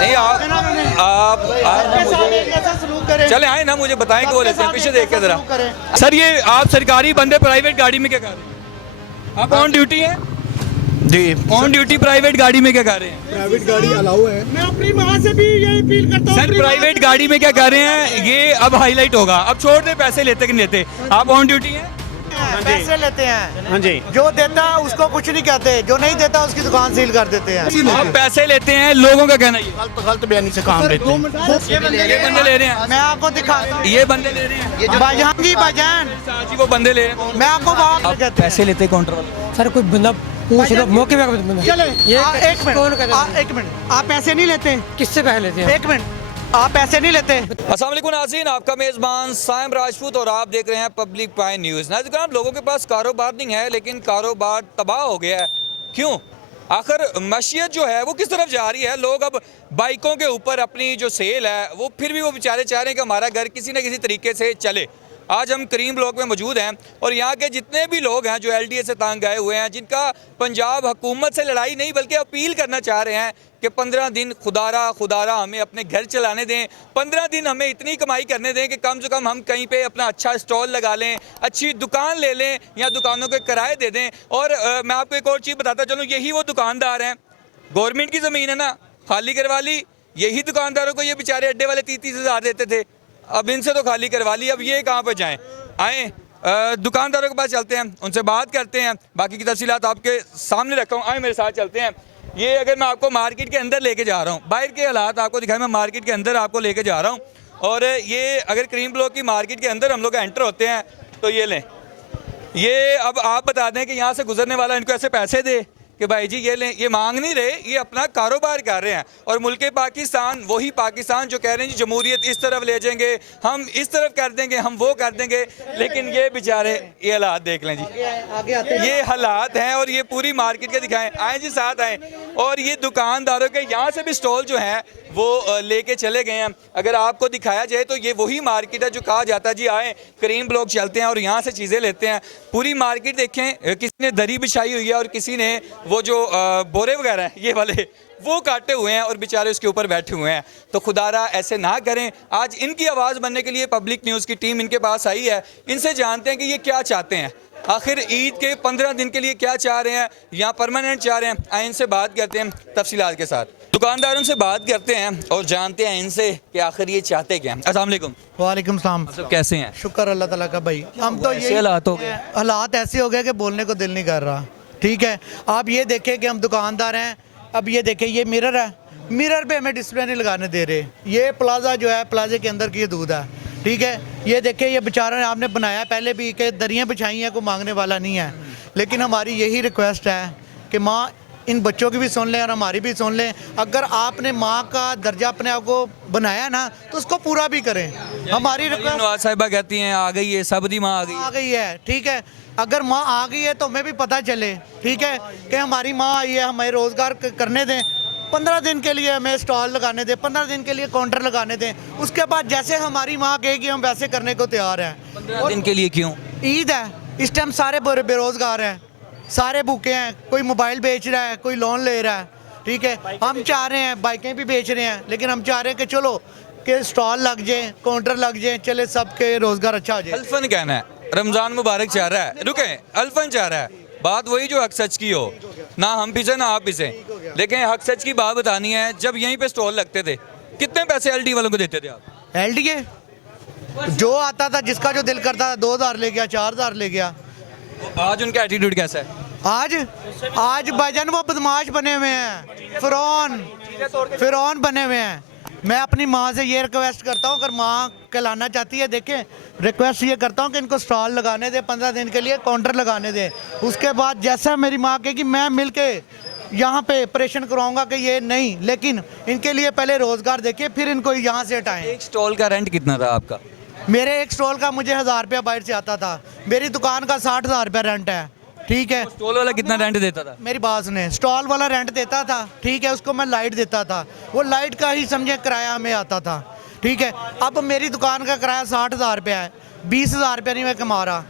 नहीं आप चले आए ना, मुझे बताएं कि वो लेते हैं, पीछे देख के जरा। सर ये आप सरकारी बंदे प्राइवेट गाड़ी में क्या कर रहे हैं? आप ऑन ड्यूटी हैं जी, ऑन ड्यूटी प्राइवेट गाड़ी में क्या कर रहे हैं? प्राइवेट गाड़ी अलाउ है। मैं अपनी माँ से भी यही अपील करता हूँ। सर प्राइवेट गाड़ी में क्या कर रहे हैं ये अब हाईलाइट होगा। अब छोड़ दे पैसे लेते कि नहीं लेते, आप ऑन ड्यूटी हैं? पैसे लेते हैं। हाँ जी, जो देता है उसको कुछ नहीं कहते, जो नहीं देता उसकी दुकान सील कर देते हैं। आप पैसे लेते हैं, लोगों का कहना ये गलत बयानी से काम लेते हैं। ये बंदे ले रहे हैं, मैं आपको दिखाता हूँ। ये बंदे ले रहे हैं, भाईजान जी, भाईजान जी वो बंदे ले रहे हैं। मैं आपको आप बात पैसे लेते कंट्रोल वाले? सर कोई बंदा पूछ लो मौके पे बंदा चले ये एक कौन कहता है? मिनट, एक मिनट, आप पैसे नहीं लेते? किससे पैसे लेते हैं? एक मिनट, आप पैसे नहीं लेते? अस्सलाम वालेकुम नाज़रीन, आपका मेज़बान साइम राजपूत और आप देख रहे हैं पब्लिक पॉइंट न्यूज़। नाज़रीन, लोगों के पास कारोबार नहीं है लेकिन कारोबार तबाह हो गया है। क्यों? आखिर मशीयत जो है वो किस तरफ जा रही है? लोग अब बाइकों के ऊपर अपनी जो सेल है वो फिर भी वो बेचारे चाह रहे हैं कि हमारा घर किसी न किसी तरीके से चले। आज हम करीम ब्लॉक में मौजूद हैं और यहाँ के जितने भी लोग हैं जो LDA से तंग आए हुए हैं, जिनका पंजाब हुकूमत से लड़ाई नहीं बल्कि अपील करना चाह रहे हैं कि 15 दिन खुदारा हमें अपने घर चलाने दें, 15 दिन हमें इतनी कमाई करने दें कि कम से कम हम कहीं पे अपना अच्छा स्टॉल लगा लें, अच्छी दुकान ले लें या दुकानों के किराए दे दें। और मैं आपको एक और चीज़ बताता चलूँ, यही वो दुकानदार हैं, गवर्नमेंट की ज़मीन है ना, खाली करवा ली। यही दुकानदारों को ये बेचारे अड्डे वाले 30-30 हज़ार देते थे, अब इनसे तो खाली करवा ली। अब ये कहाँ पर जाएँ? आएँ दुकानदारों के पास चलते हैं, उनसे बात करते हैं, बाकी की तफसीलात आपके सामने रखा हूँ। आए मेरे साथ चलते हैं। ये अगर मैं आपको मार्केट के अंदर लेके जा रहा हूँ, बाहर के हालात आपको दिखाएं, मैं मार्केट के अंदर आपको लेके जा रहा हूँ। और ये अगर करीम ब्लॉक की मार्केट के अंदर हम लोग एंटर होते हैं तो ये लें, ये अब आप बता दें कि यहाँ से गुजरने वाला इनको ऐसे पैसे दे कि भाई जी ये लें। ये मांग नहीं रहे, ये अपना कारोबार कर रहे हैं। और मुल्क पाकिस्तान, वही पाकिस्तान जो कह रहे हैं जी जमहूरियत इस तरफ ले जाएंगे, हम इस तरफ कर देंगे, हम वो कर देंगे, लेकिन ये बेचारे ये हालात देख लें जी, आगे आते हैं। ये हालात हैं। और ये पूरी मार्केट के दिखाएं, आए जी साथ आए। और ये दुकानदारों के यहाँ से भी स्टॉल जो हैं वो लेके चले गए हैं। अगर आपको दिखाया जाए तो ये वही मार्केट है जो कहा जाता है जी आए करीम ब्लॉक चलते हैं और यहाँ से चीज़ें लेते हैं। पूरी मार्केट देखें, किसी ने दरी बिछाई हुई है और किसी ने वो जो बोरे वगैरह हैं ये वाले वो काटे हुए हैं और बेचारे उसके ऊपर बैठे हुए हैं। तो खुदारा ऐसे ना करें। आज इनकी आवाज़ बनने के लिए पब्लिक न्यूज़ की टीम इनके पास आई है, इनसे जानते हैं कि ये क्या चाहते हैं, आखिर ईद के 15 दिन के लिए क्या चाह रहे हैं या परमानेंट चाह रहे हैं। आए इनसे बात करते हैं तफसीलात के साथ, दुकानदारों से बात करते हैं और जानते हैं इनसे कि आखिर ये चाहते क्या हैं। अस्सलाम वालेकुम। वालेकुम सलाम। सब कैसे हैं? शुक्र अल्लाह ताला का भाई। हम तो ऐसे ये हालात हो गए, हालात ऐसे हो गए कि बोलने को दिल नहीं कर रहा। ठीक है, आप ये देखें कि हम दुकानदार हैं। अब ये देखें, ये मिरर है, मिरर पे हमें डिस्प्ले नहीं लगाने दे रहे। ये प्लाजा जो है, प्लाजे के अंदर की दूध है। ठीक है, ये देखें, ये बेचारा ने आपने बनाया पहले भी कि दरियाँ बिछाई हैं, कोई मांगने वाला नहीं है। लेकिन हमारी यही रिक्वेस्ट है कि माँ इन बच्चों की भी सुन लें और हमारी भी सुन लें। अगर आपने माँ का दर्जा अपने आप को बनाया ना तो उसको पूरा भी करें। हमारी रिक्वेस्ट, नवाज साहिबा कहती हैं आ गई है, सबदी माँ आ गई है। ठीक है, अगर माँ आ गई है तो हमें भी पता चले, ठीक है, कि हमारी माँ आई है, हमें रोज़गार करने दें। 15 दिन के लिए हमें स्टॉल लगाने दें, 15 दिन के लिए काउंटर लगाने दें। उसके बाद जैसे हमारी माँ कहेगी हम वैसे करने को तैयार हैं। 15 दिन के लिए क्यों? ईद है, इस टाइम सारे बेरोज़गार हैं, सारे भूखे हैं, कोई मोबाइल बेच रहा है, कोई लोन ले रहा है। ठीक है, हम चाह रहे हैं, बाइकें भी बेच रहे हैं, लेकिन हम चाह रहे हैं कि चलो कि स्टॉल लग जाए, काउंटर लग जाए, चले सबके रोज़गार अच्छा हो जाए। अल्फन कहना है, रमज़ान मुबारक चाह रहा है, रुके अल्फन चाह रहा है, बात वही जो हक सच की हो, ना हम पीछे ना आप पीछे। लेकिन हक सच की बात बतानी है, जब यहीं पे स्टॉल लगते थे कितने पैसे LD वालों को देते थे आप? LDA जो आता था, जिसका जो दिल करता था, 2000 ले गया, 4000 ले गया। आज उनका एटीट्यूड कैसा है? आज भाईजान वो बदमाश बने हुए हैं, फिरौन बने हुए हैं। मैं अपनी माँ से ये रिक्वेस्ट करता हूँ, अगर माँ कहलाना चाहती है, देखें, रिक्वेस्ट ये करता हूँ कि इनको स्टॉल लगाने दे, 15 दिन के लिए काउंटर लगाने दे। उसके बाद जैसा मेरी माँ कहेगी मैं मिल के यहाँ पे ऑपरेशन करवाऊंगा कि ये नहीं, लेकिन इनके लिए पहले रोज़गार देखिए, फिर इनको यहाँ से हटाएं। एक स्टॉल का रेंट कितना था आपका? मेरे एक स्टॉल का मुझे 1000 रुपया बाहर से आता था, मेरी दुकान का 60,000 रुपया रेंट है। ठीक है, स्टॉल वाला कितना रेंट देता था? मेरी बात सुने, स्टॉल वाला रेंट देता था, ठीक है, उसको मैं लाइट देता था, वो लाइट का ही समझे किराया हमें आता था। ठीक है, अब मेरी दुकान का किराया 60,000 रुपया है, 20,000 रुपया नहीं मैं कमा रहा।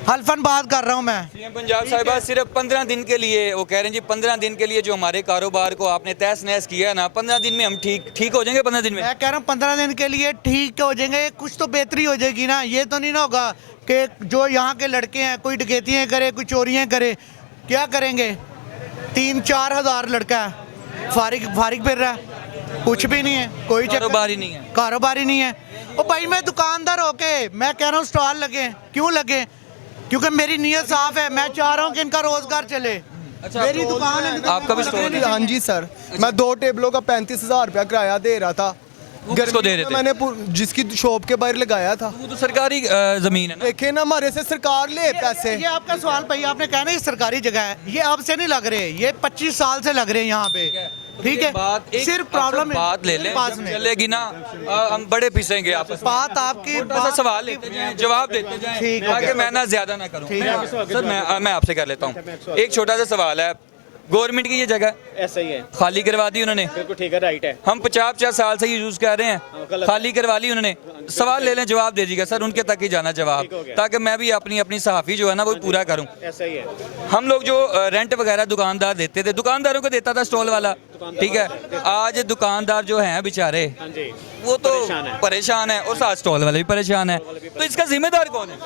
हल्फन बात कर रहा हूँ मैं। सीएम पंजाब साहिबा सिर्फ 15 दिन के लिए वो कह रहे हैं जी 15 दिन के लिए जो हमारे कारोबार को आपने तहस नहस किया ना 15 दिन में हम ठीक हो जाएंगे 15 दिन में। मैं कह रहा हूँ 15 दिन के लिए ठीक हो जाएंगे, कुछ तो बेहतरी हो जाएगी ना। ये तो नहीं ना होगा कि जो यहाँ के लड़के हैं कोई डकैतियाँ करे कोई चोरियाँ करे, क्या करेंगे? 3-4 हज़ार लड़का है फारिग फिर रहा है, कुछ भी नहीं है, कोई कारोबार ही नहीं है। कारोबार ही नहीं है। ओ भाई मैं दुकानदार होके मैं कह रहा हूँ स्टॉल लगे, क्यों लगे? क्योंकि मेरी नीयत साफ है, मैं चाह रहा हूँ कि इनका रोजगार चले। अच्छा, मेरी दुकान है। आपका भी स्टोर है? हाँ जी सर, मैं 2 टेबलों का 35,000 रुपया किराया दे रहा था। वो किसको दे रहे थे? मैंने जिसकी शॉप के बाहर लगाया था। वो तो सरकारी ज़मीन है ना। देखे ना हमारे से सरकार ले पैसे। ये आपका सवाल भाई आपने कहा ना ये सरकारी जगह है, ये अब से नहीं लग रहे, ये 25 साल से लग रहे हैं यहाँ पे, ठीक है? बात एक सिर्फ प्रॉब्लम बात ले लें, पास जब में चलेगी ना हम बड़े पिसेंगे आपस में। बात आपकी छोटा सा सवाल लेते जाएं, जवाब देते जाएं ठीक है। ताकि मैं ना ज्यादा ना करूं। ठीक है। सर मैं आपसे कर लेता हूं, एक छोटा सा सवाल है। गवर्नमेंट की ये जगह ऐसा ही है, खाली करवा दी उन्होंने, बिल्कुल ठीक है, राइट है। हम 50 साल से ये यूज कर रहे हैं, खाली करवा ली उन्होंने। सवाल ले लें, जवाब दे दीजिएगा सर, उनके तक ही जाना जवाब, ताकि मैं भी अपनी सहाफ़ी जो है ना वो पूरा करूं। ऐसा ही है। हम लोग जो रेंट वगैरह दुकानदार देते थे, दुकानदारों को देता था स्टॉल वाला, ठीक है? आज दुकानदार जो हैं बेचारे हाँ जी, वो तो परेशान है और साथ स्टॉल वाले भी परेशान है, तो इसका जिम्मेदार कौन है?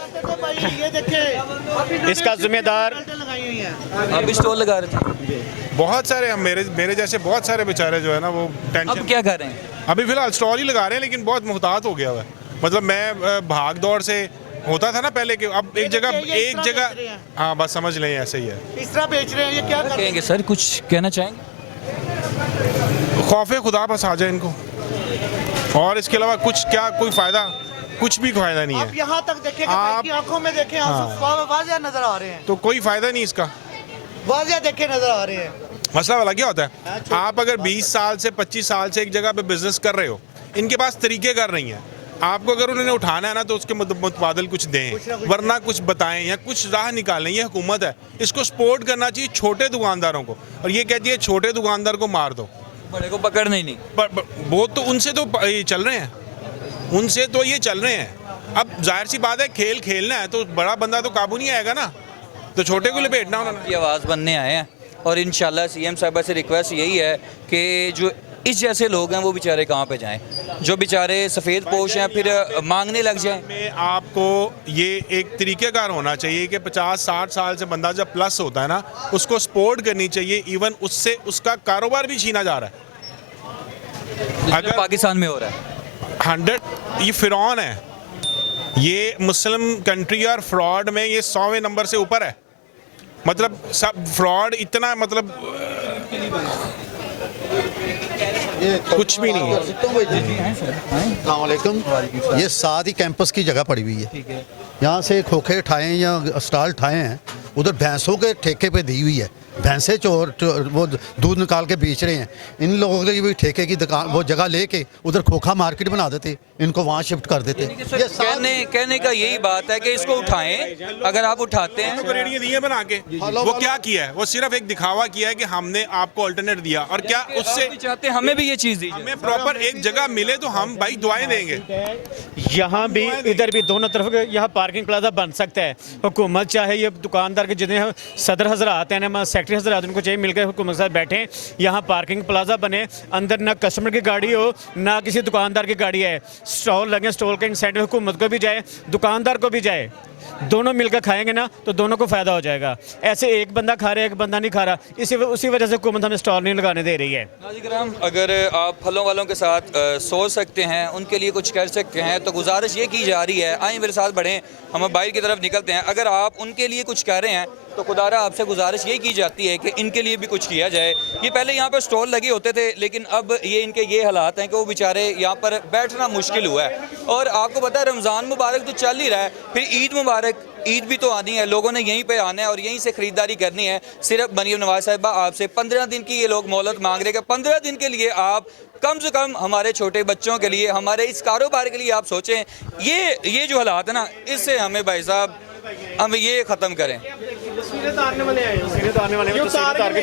ये देखिए इसका जिम्मेदार लगाई हुई है। आप भी स्टॉल लगा रहे थे, बहुत सारे हम मेरे जैसे बहुत सारे बेचारे जो है ना वो अब टेंशन। क्या कर रहे हैं? अभी फिलहाल स्टॉल ही लगा रहे हैं, लेकिन बहुत मुहतात हो गया हुआ है। मतलब मैं भाग दौड़ से होता था ना पहले कि अब एक जगह हाँ बस समझ लें ऐसे ही है। इस तरह बेच रहे हैं, ये क्या कर रहे हैं? कहेंगे सर, कुछ कहना चाहेंगे? खौफ खुदा बस आ जाए इनको, और इसके अलावा कुछ क्या कोई फ़ायदा, कुछ भी फ़ायदा नहीं आप है। यहाँ तक देखें, आप- आंखों में देखें, आंसू वाज़िया नजर आ रहे हैं, तो कोई फ़ायदा नहीं इसका। वाज़िया देखे नजर आ रहे हैं। मसला वाला क्या होता है, आप अगर 20 साल से 25 साल से एक जगह पे बिजनेस कर रहे हो, इनके पास तरीके कर नहीं है। आपको अगर उन्होंने उठाना है ना तो उसके मुतबादल कुछ दें, वरना कुछ बताएं या कुछ राह निकालें। ये हुकूमत है, इसको सपोर्ट करना चाहिए छोटे दुकानदारों को, और ये कहती है छोटे दुकानदार को मार दो, बड़े को पकड़ना ही नहीं। वो तो उनसे तो ये चल रहे हैं, उनसे तो ये चल रहे हैं। अब जाहिर सी बात है, खेल खेलना है तो बड़ा बंदा तो काबू नहीं आएगा ना, तो छोटे को लपेटना उन्होंने। ये आवाज़ बनने आए हैं, और इंशाल्लाह सीएम साहिबा से रिक्वेस्ट यही है कि जो इस जैसे लोग हैं वो बेचारे कहाँ पे जाएं, जो बेचारे सफ़ेद पोश हैं फिर मांगने लग जाएं। में आपको ये एक तरीक़ेकार होना चाहिए कि 50-60 साल से बंदा जब प्लस होता है ना, उसको सपोर्ट करनी चाहिए। इवन उससे उसका कारोबार भी छीना जा रहा है। अगर पाकिस्तान में हो रहा है 100 ये फ़िरौन है, ये मुस्लिम कंट्री और फ्रॉड में ये 100वें नंबर से ऊपर है। मतलब सब फ्रॉड इतना, मतलब कुछ भी नहीं है। अस्सलामुअलैकुम। ये साथ ही कैंपस की जगह पड़ी हुई है, यहाँ से खोखे उठाए हैं या स्टॉल उठाए हैं, उधर भैंसों के ठेके पे दी हुई है। भैंसे चोर वो दूध निकाल के बेच रहे हैं। इन लोगों के भी ठेके की दुकान वो जगह लेके उधर खोखा मार्केट बना देते, इनको वहाँ शिफ्ट कर देते। ये कहने का यही बात है कि इसको उठाएं। अगर आप उठाते हैं तो रेडियो दिए बना के, वो क्या किया है, वो सिर्फ एक दिखावा किया है कि हमने आपको अल्टरनेट दिया, और क्या उससे भी चाहते हैं हमें भी ये चीज़ दीजिए। हमें प्रॉपर एक जगह मिले तो हम भाई दुआएं देंगे। यहाँ भी इधर भी दोनों तरफ यहाँ पार्किंग प्लाजा बन सकता है। हुकूमत चाहे ये दुकानदार के जितने सदर हजरात हैं ना, सेक्रेटरी हजरात, उनको चाहिए मिलकर हुकूमत के साथ बैठें, यहाँ पार्किंग प्लाजा बने, अंदर ना कस्टमर की गाड़ी हो ना किसी दुकानदार की गाड़ी है, स्टॉल लगे, स्टॉल का इंसेंटिव हुकूमत को भी जाए, दुकानदार को भी जाए, दोनों मिलकर खाएंगे ना तो दोनों को फ़ायदा हो जाएगा। ऐसे एक बंदा खा रहा है एक बंदा नहीं खा रहा, उसी वजह से हुकूमत हमें स्टॉल नहीं लगाने दे रही है। नाज़रीन, अगर आप फलों वालों के साथ सोच सकते हैं, उनके लिए कुछ कर सकते हैं, तो गुजारिश ये की जा रही है, आइए मेरे साथ बढ़ें, हम बाहर की तरफ निकलते हैं। अगर आप उनके लिए कुछ कर रहे हैं तो खुदारा आपसे गुजारिश ये की जाती है कि इनके लिए भी कुछ किया जाए। ये पहले यहाँ पर स्टॉल लगे होते थे, लेकिन अब ये इनके ये हालात हैं कि वो बेचारे यहाँ पर बैठना मुश्किल हुआ है। और आपको पता है रमज़ान मुबारक तो चल ही रहा है, फिर ईद मुबारक, ईद भी तो आनी है, लोगों ने यहीं पे आना है और यहीं से ख़रीदारी करनी है। सिर्फ मरीम नवाज साहिबा आपसे 15 दिन की ये लोग मोहलत मांग रहे हैं कि 15 दिन के लिए आप कम से कम हमारे छोटे बच्चों के लिए, हमारे इस कारोबार के लिए आप सोचें। ये जो हालात है ना, इससे हमें भाई साहब हम ये ख़त्म करें।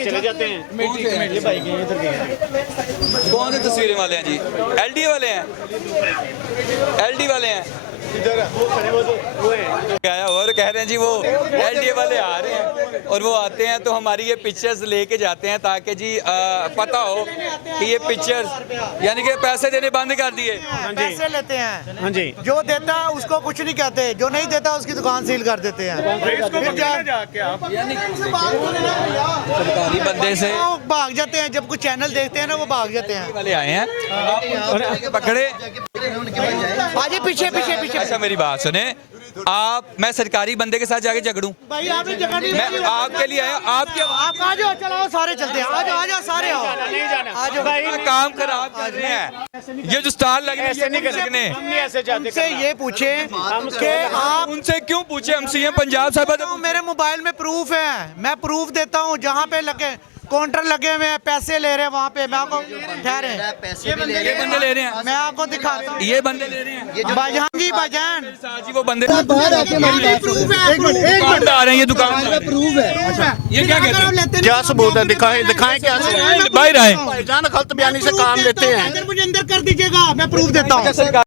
चले जाते हैं। कौन से तस्वीरें वाले हैं जी? LD वाले हैं, LD वाले हैं। आया और कह रहे हैं जी वो एलडीए वाले आ रहे हैं और वो आते हैं तो हमारी ये पिक्चर्स लेके जाते हैं ताकि जी पता हो कि ये पिक्चर्स यानी कि पैसे देने बंद कर दिए। पैसे लेते हैं, हाँ जी जो देता है उसको कुछ नहीं कहते, जो नहीं देता उसकी दुकान सील कर देते हैं। फिर सरकारी बंदे से वो भाग जाते हैं, जब कुछ चैनल देखते हैं ना वो भाग जाते हैं। वाले आए हैं आप पकड़े। आजे पीछे पीछे पीछे। अच्छा मेरी बात सुने, आप मैं सरकारी बंदे के साथ जाके झगड़ूं? भाई आपने जगह नहीं मैं आपके लिए आया, आपके आप आ जाओ, चलाओ सारे चलते हैं, आ जाओ आ जाओ सारे आओ, नहीं जाना आ जाओ। अपना काम खराब कर रहे हैं। ये जो स्टार लग रहे हैं ऐसे नहीं कर लगने हम नहीं ऐसे चाहते उनसे ये पूछे कि आप उनसे क्यों पूछे? हम सीएम पंजाब साहब मेरे मोबाइल में प्रूफ है, मैं प्रूफ देता हूँ, जहाँ पे लगे काउंटर लगे हुए हैं, पैसे ले रहे हैं वहाँ पे, मैं आपको ठहरे ये बंदे ले रहे हैं, मैं आपको दिखाता हूँ। ये बंदे ले रहे हैं भाईजान जी भाईजान जी, वो बंदे बाहर आके हमारी बात सुनो। दुकानदार हैं, ये दुकानदार प्रूफ है। ये क्या कहते हैं? क्या सबूत है? दिखाएं दिखाएं क्या सबूत? बाहर आए भाईजान गलत बयानी से काम लेते हैं। मुझे अंदर कर दीजिएगा, मैं प्रूफ देता हूँ।